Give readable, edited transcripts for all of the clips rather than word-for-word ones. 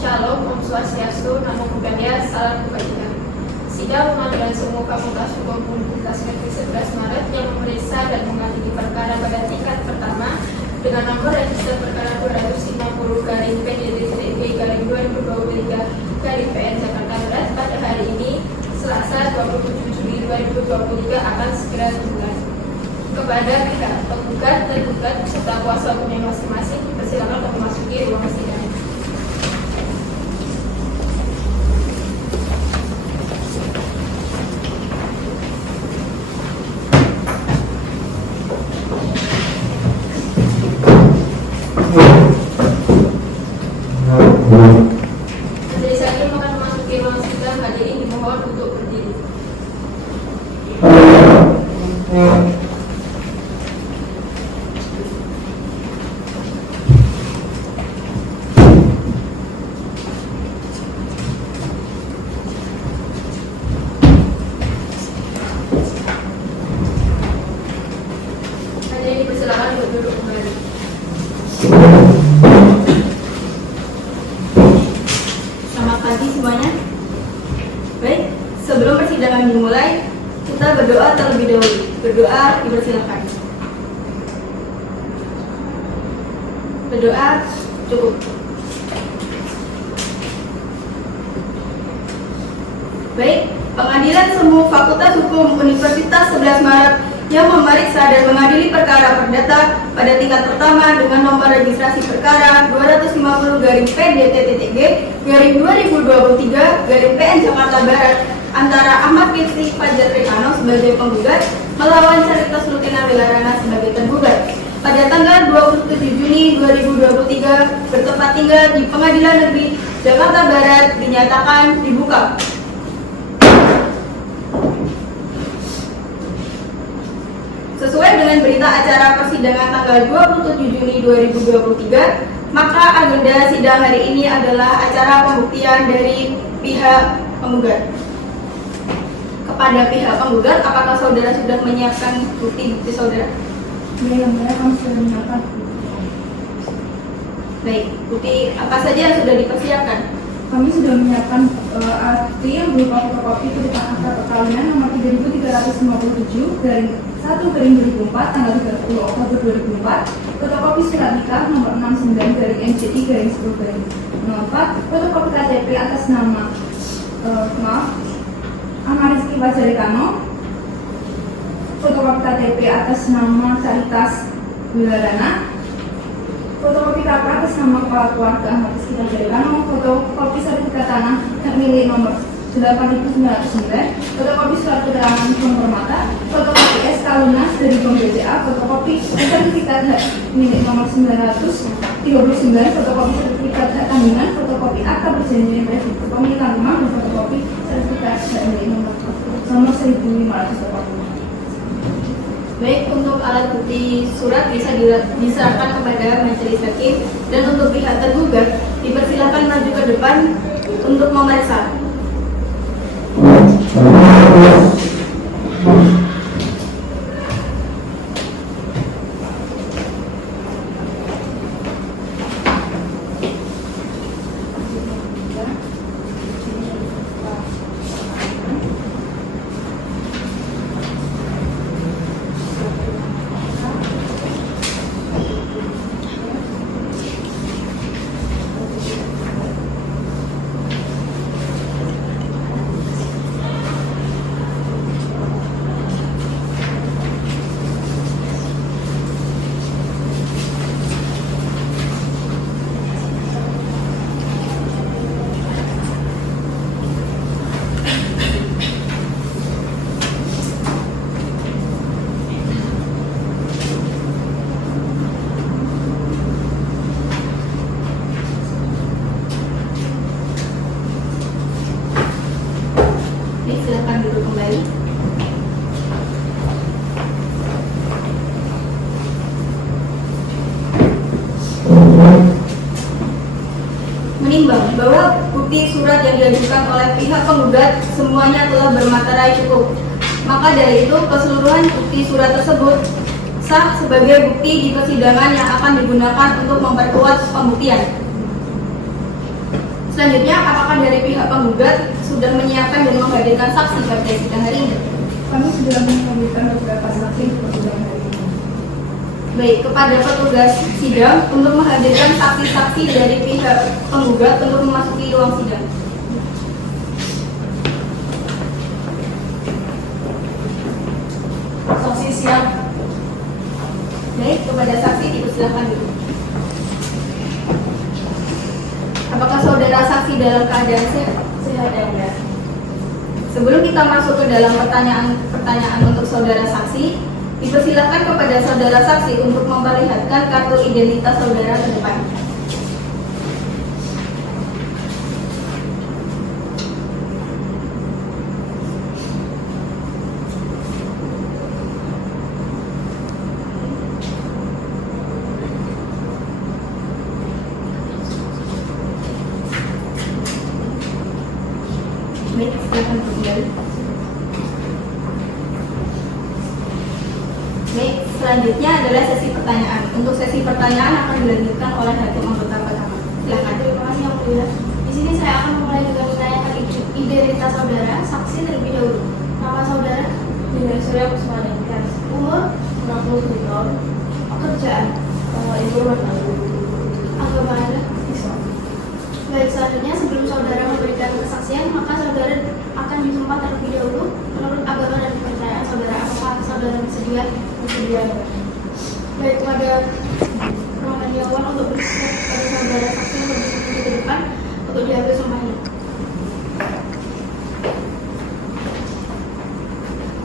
Shalom, Om Swastiastu, Namo Buddhaya, Salam Kebajikan. Sidang Pengadilan Sumum Fakultas Hukum Universitas Negeri 11 Maret yang memeriksa dan mengadili perkara pada tingkat pertama dengan nomor register perkara 250-PDD-PG-2023-PN Jakarta Barat pada hari ini, Selasa 27 Juli 2023 akan segera dimulai. Kepada pihak penggugat, tergugat, serta kuasa hukumnya masing-masing, persilakan untuk memasuki ruang sidang. Majelis hakim akan memasuki ruang sidang. Hadirin dimohon untuk berdiri. Hadirin dipersilakan untuk duduk kembali. Selamat pagi semuanya. Baik, sebelum persidangan dimulai, kita berdoa terlebih dahulu. Berdoa dipersilakan. Berdoa cukup. Baik, Pengadilan Sumum Fakultas Hukum Universitas 11 Maret yang memeriksa dan mengadili perkara perdata pada tingkat pertama dengan nomor registrasi perkara 250-PDD-PG-2023-PN Jakarta Barat antara Ahmad Fitri Fajar Rekano sebagai penggugat melawan Caritas Lutina Wilarana sebagai tergugat pada tanggal 27 Juni 2023 bertempat tinggal di Pengadilan Negeri Jakarta Barat dinyatakan dibuka. Sesuai dengan berita acara persidangan tanggal 27 Juni 2023, maka agenda sidang hari ini adalah acara pembuktian dari pihak penggugat. Kepada pihak penggugat, apakah saudara sudah menyiapkan bukti-bukti saudara? Ya, kami sudah menyiapkan. Baik, bukti apa saja yang sudah dipersiapkan? Kami sudah menyiapkan bukti yang berupa fotokopi keterangan akta perkawinan nomor 3357 dari 1/2004 tanggal 30 Oktober 2004, fotokopi surat nikah nomor 69 dari MCI-10/04, fotokopi KTP atas nama Ahmad Rizky Fajar Rekano, fotokopi KTP atas nama Caritas Wilarana, fotokopi KK atas nama kepala keluarga Ahmad Rizky Fajar Rekano, fotokopi sertifikat tanah yang milik nomor 8909, fotokopi surat keterangan nomor mata, fotokopi SK lunas dari Bank BCA, fotokopi sertifikat hak milik nomor 939, fotokopi sertifikat hak tanggungan, fotokopi akta perjanjian kredit kepemilikan rumah, dan fotokopi sertifikat hak milik nomor 1540. Baik, untuk alat bukti surat bisa diserahkan kepada majelis hakim, dan untuk pihak tergugat dipersilakan maju ke depan untuk memeriksa. Silakan duduk kembali. Menimbang bahwa bukti surat yang diajukan oleh pihak penggugat semuanya telah bermaterai cukup, maka dari itu keseluruhan bukti surat tersebut sah sebagai bukti di persidangan yang akan digunakan untuk memperkuat pembuktian. Selanjutnya, apakah dari pihak penggugat sudah menyiapkan dan menghadirkan saksi pada sidang hari ini? Kami sudah menghadirkan beberapa saksi untuk sidang hari ini. Baik, kepada petugas sidang untuk menghadirkan saksi-saksi dari pihak penggugat untuk memasuki ruang sidang. Saksi siap. Baik, kepada saksi dipersilakan dulu. Apakah saudara saksi dalam keadaan sehat? Sehat yang mulia. Sebelum kita masuk ke dalam pertanyaan untuk saudara saksi, dipersilakan kepada saudara saksi untuk memperlihatkan kartu identitas saudara ke depan. Baik, silakan kembali. Baik, selanjutnya adalah sesi pertanyaan. Untuk sesi pertanyaan akan dilanjutkan oleh hakim anggota pertama. Silakan. Terima kasih yang mulia. Di sini saya akan memulai dengan menanyakan identitas saudara, saksi terlebih dahulu. Nama saudara, Dengan Surya Kusmaningkas. umur, 67 tahun. pekerjaan, Ibu rumah tangga. agama Anda. Islam. Baik, selanjutnya sebelum saudara memberikan kesaksian, maka saudara akan disumpah terlebih dahulu menurut agama dan kepercayaan saudara. Apakah saudara bersedia? Bersedia. Baik, kepada Rahman Yawan untuk bersedia pada saudara saksi yang berdiri di depan untuk diambil sumpahnya.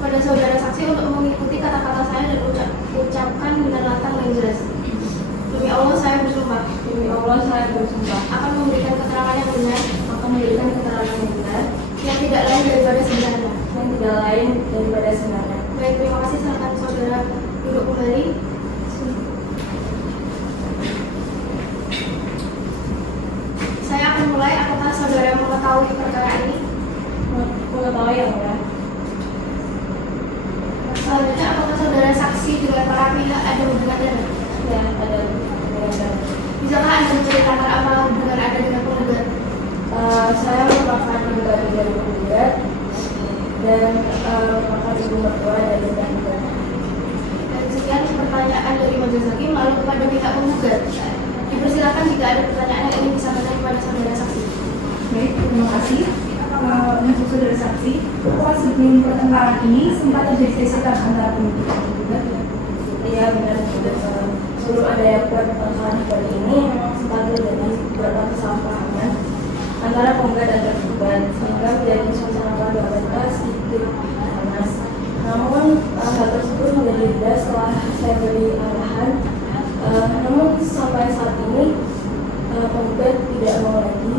Pada saudara saksi untuk mengikuti kata-kata saya dan ucapkan dengan lantang dan jelas. Demi Allah saya bersumpah Demi Allah saya bersumpah akan memberikan keterangan yang benar, akan memberikan keterangan yang benar yang tidak lain daripada sebenarnya. yang tidak lain daripada sebenarnya. Baik, terima kasih. Silakan saudara duduk kembali. Saya akan mulai. Apakah saudara mengetahui perkara ini? Mengetahui yang mulia. Selanjutnya, apakah saudara saksi dengan para pihak ada hubungan darah? Ya, ada dengan Bisakah Anda menceritakan apa hubungan Anda dengan penggugat? saya merupakan pribadi dari penggugat dan merupakan ibu mertua dari penggugat. Dan sekian pertanyaan dari majelis hakim. Lalu kepada pihak penggugat, dipersilakan jika ada pertanyaan yang ingin disampaikan kepada saudara saksi. Baik, terima kasih. Untuk saudara saksi, apakah sebelum pertengkaran ini sempat terjadi gesekan antara penggugat dan penggugat? Iya benar. Sebelum ada yang pertengkaran seperti ini memang sempat terjadi beberapa kesalahpahaman antara penggugat dan tergugat sehingga menjadi suasana keluarga sedikit panas. Namun hal tersebut menjadi reda setelah saya beri arahan. Namun sampai saat ini penggugat tidak mau lagi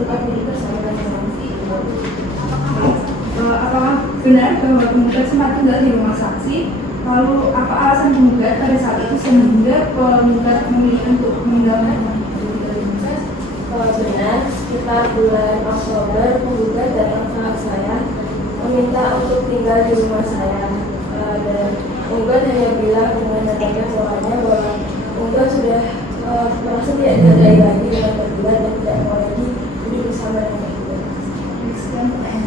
tetap hidup bersama dengan Apakah benar bahwa penggugat sempat tinggal di rumah saksi? Lalu apa alasan penggugat pada saat itu sehingga penggugat memilih untuk meninggalkan rumah itu? Benar, sekitar bulan Oktober penggugat datang ke saya meminta untuk tinggal di rumah saya. Dan penggugat hanya bilang dengan datangnya suaranya bahwa penggugat sudah merasa tidak dihargai lagi dengan tergugat dan tidak mau lagi hidup bersama dengan tergugat. Sekian pertanyaan.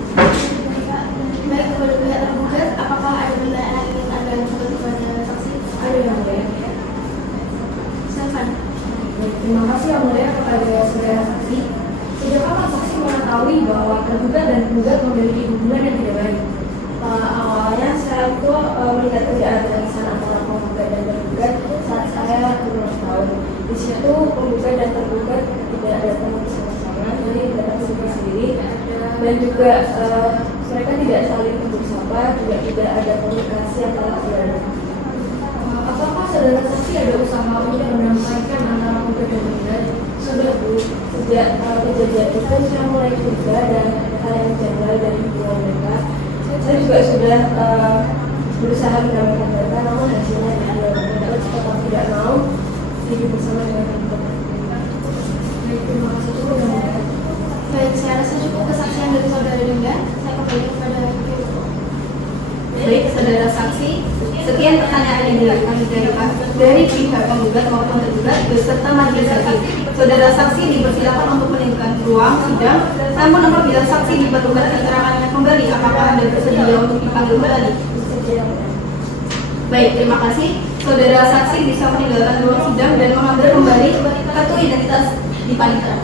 Baik, kepada pihak tergugat, apakah ada pertanyaan yang ingin Anda ajukan kepada saksi? Ada yang mulia. Silakan. Terima kasih yang mulia kepada saudara saksi. Sejak kapan saksi mengetahui bahwa tergugat dan penggugat memiliki hubungan yang tidak baik? Awalnya saya itu melihat tidak ada tulisan antara penggugat dan tergugat saat saya berulang tahun. Di situ penggugat dan tergugat tidak datang bersama-sama, jadi datang sendiri-sendiri, dan juga mereka tidak saling untuk sapa, juga tidak ada komunikasi antara saudara. Apakah saudara saksi ada usaha untuk menyampaikan antara penggugat dan tergugat? Sudah Bu, sejak kejadian itu saya mulai curiga dan hal yang janggal dari hubungan mereka. Saya juga sudah berusaha mendamaikan mereka, namun hasilnya mereka tetap tidak mau hidup bersama dengan tergugat. Baik, terima kasih cukup yang mulia. Baik, saya rasa cukup kesaksian dari saudara Dinda. Saya kembali kepada Baik, saudara saksi, sekian pertanyaan yang dilakukan dari pihak penggugat maupun tergugat beserta majelis hakim. Saudara saksi dipersilakan sidang. Namun apabila saksi diperlukan keterangannya kembali, apakah Anda bersedia untuk dipanggil kembali? Baik, terima kasih. Saudara saksi bisa meninggalkan ruang sidang dan mengambil kembali kartu identitas di panitera.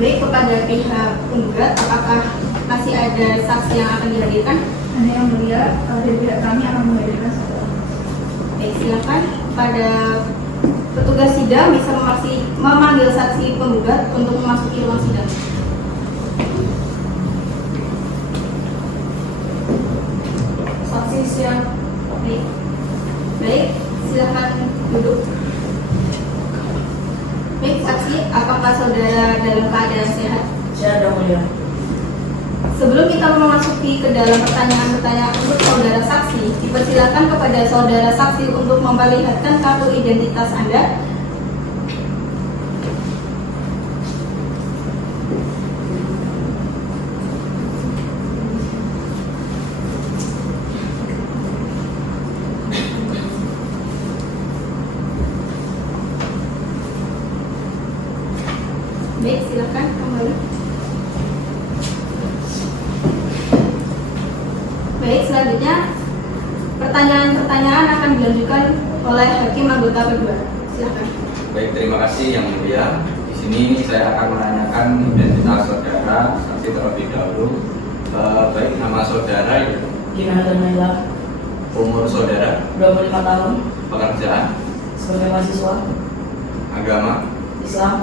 Baik, kepada pihak penggugat, apakah masih ada saksi yang akan dihadirkan? Ada yang mulia, dari pihak kami akan menghadirkan saudara. Baik, silakan. Pada petugas sidang bisa memanggil saksi penggugat untuk memasuki ruang sidang. Saksi siap. Baik. Baik, silakan duduk. Baik, saksi, apakah saudara dalam keadaan sehat? Sehat yang mulia. Sebelum kita memasuki ke dalam pertanyaan-pertanyaan untuk saudara saksi, dipersilakan kepada saudara saksi untuk memperlihatkan kartu identitas Anda. Baik, silakan kembali. Baik, selanjutnya pertanyaan-pertanyaan akan dilanjutkan oleh hakim anggota kedua. Silakan. Baik, terima kasih yang mulia. Di sini saya akan menanyakan identitas saudara saksi terlebih dahulu. Baik, nama saudara, Gimana Naila? umur saudara, 25 tahun, pekerjaan, sebagai mahasiswa agama. Islam.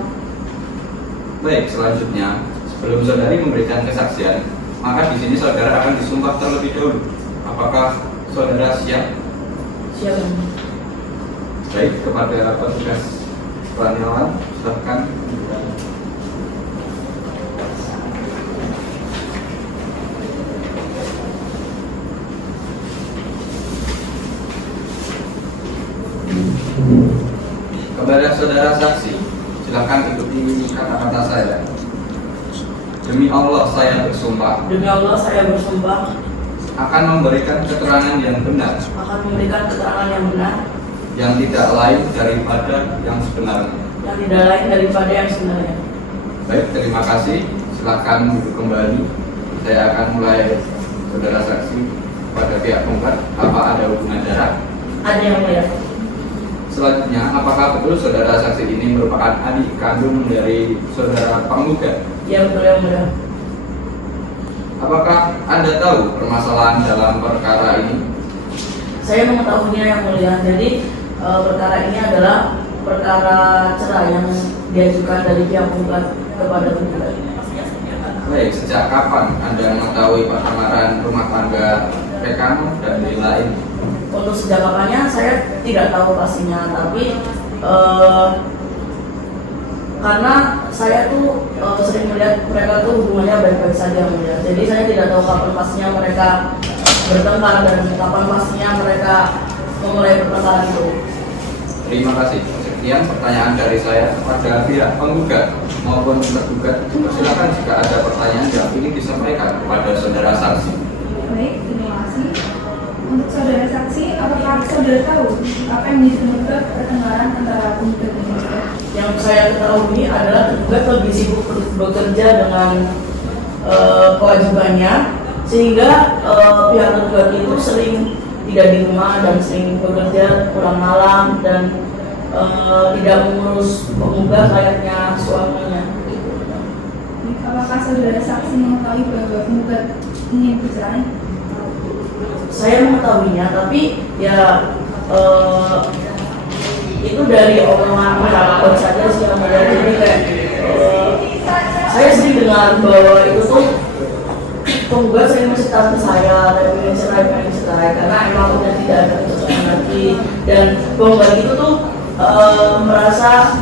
Baik, selanjutnya sebelum saudari memberikan kesaksian, maka di sini saudara akan disumpah terlebih dahulu. Apakah saudara siap? Siapa? Baik, kepada petugas Lanyala, silahkan. Kepada saudara saksi, silakan ikuti kata-kata saya. Demi Allah saya bersumpah Demi Allah saya bersumpah akan memberikan keterangan yang benar, akan memberikan keterangan yang benar, yang tidak lain daripada yang sebenarnya. yang tidak lain daripada yang sebenarnya. Baik, terima kasih. Silakan duduk kembali. Saya akan mulai saudara saksi pada pihak penggugat. Apa ada hubungan darah? Ada yang mulia. Selanjutnya, apakah betul saudara saksi ini merupakan adik kandung dari saudara penggugat? Ya betul yang mulia. Apakah Anda tahu permasalahan dalam perkara ini? Saya mengetahuinya yang mulia. Jadi perkara ini adalah perkara cerai yang diajukan dari pihak penggugat kepada penggugat. Baik, sejak kapan Anda mengetahui pertemanan rumah tangga rekan dan lain? Untuk sejak kapannya saya tidak tahu pastinya, tapi karena saya tuh sering melihat mereka tuh hubungannya baik-baik saja mulia. Jadi saya tidak tahu kapan pastinya mereka bertengkar dan kapan pastinya mereka memulai pertengkaran itu. Terima kasih. Sekian pertanyaan dari saya kepada pihak penggugat maupun tergugat. Silakan jika ada pertanyaan yang ingin disampaikan kepada saudara saksi. Baik, terima kasih. Untuk saudara saksi, apakah saudara tahu apa yang disebut pertengkaran antara penggugat dan penggugat? Yang saya ketahui adalah tergugat lebih sibuk bekerja dengan kewajibannya, sehingga pihak tergugat itu sering tidak di rumah dan sering bekerja pulang malam dan tidak mengurus penggugat layaknya suaminya. Apakah saudara saksi mengetahui bahwa penggugat ingin bercerai? Saya mengetahuinya, tapi ya itu dari omongan orang saja sih yang ada. Jadi kayak saya sering dengar bahwa itu tuh penggugat sering menceritakan ke saya, pengen cerai karena emang udah tidak ada kecocokan lagi, dan penggugat itu tuh merasa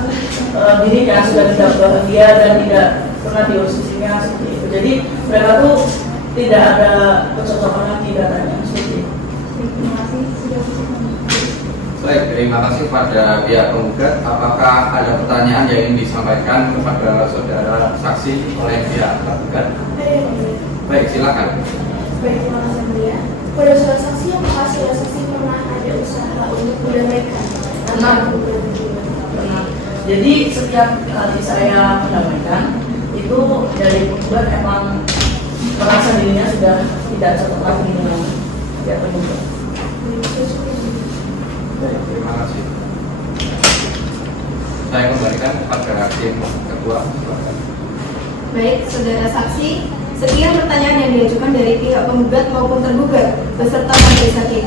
dirinya sudah tidak bahagia dan tidak pernah diurus istrinya seperti itu. Jadi mereka tuh tidak ada kecocokan lagi katanya seperti itu. Terima kasih sudah bersedia. Baik, terima kasih pada pihak penggugat. Apakah ada pertanyaan yang ingin disampaikan kepada saudara saksi oleh pihak tergugat? Baik, silakan. Baik, terima kasih yang mulia. Pada saudara saksi, apakah saudara saksi pernah ada usaha untuk mendamaikan? Pernah. Pernah. Jadi setiap kali saya mendamaikan itu dari penggugat emang merasa dirinya sudah tidak cocok lagi dengan pihak penggugat. Baik, terima kasih. Saya kembalikan kepada hakim ketua. Silakan. Baik, saudara saksi, sekian pertanyaan yang diajukan dari pihak penggugat maupun tergugat beserta majelis hakim.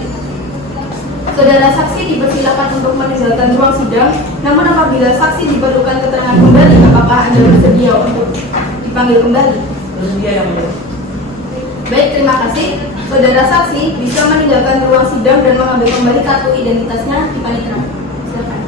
Saudara saksi dipersilakan untuk meninggalkan ruang sidang, namun apabila saksi diperlukan keterangan kembali, apakah Anda bersedia untuk dipanggil kembali? Bersedia yang mulia. Baik, terima kasih. Saudara saksi bisa meninggalkan ruang sidang dan mengambil kembali kartu identitasnya di panitera. Silakan.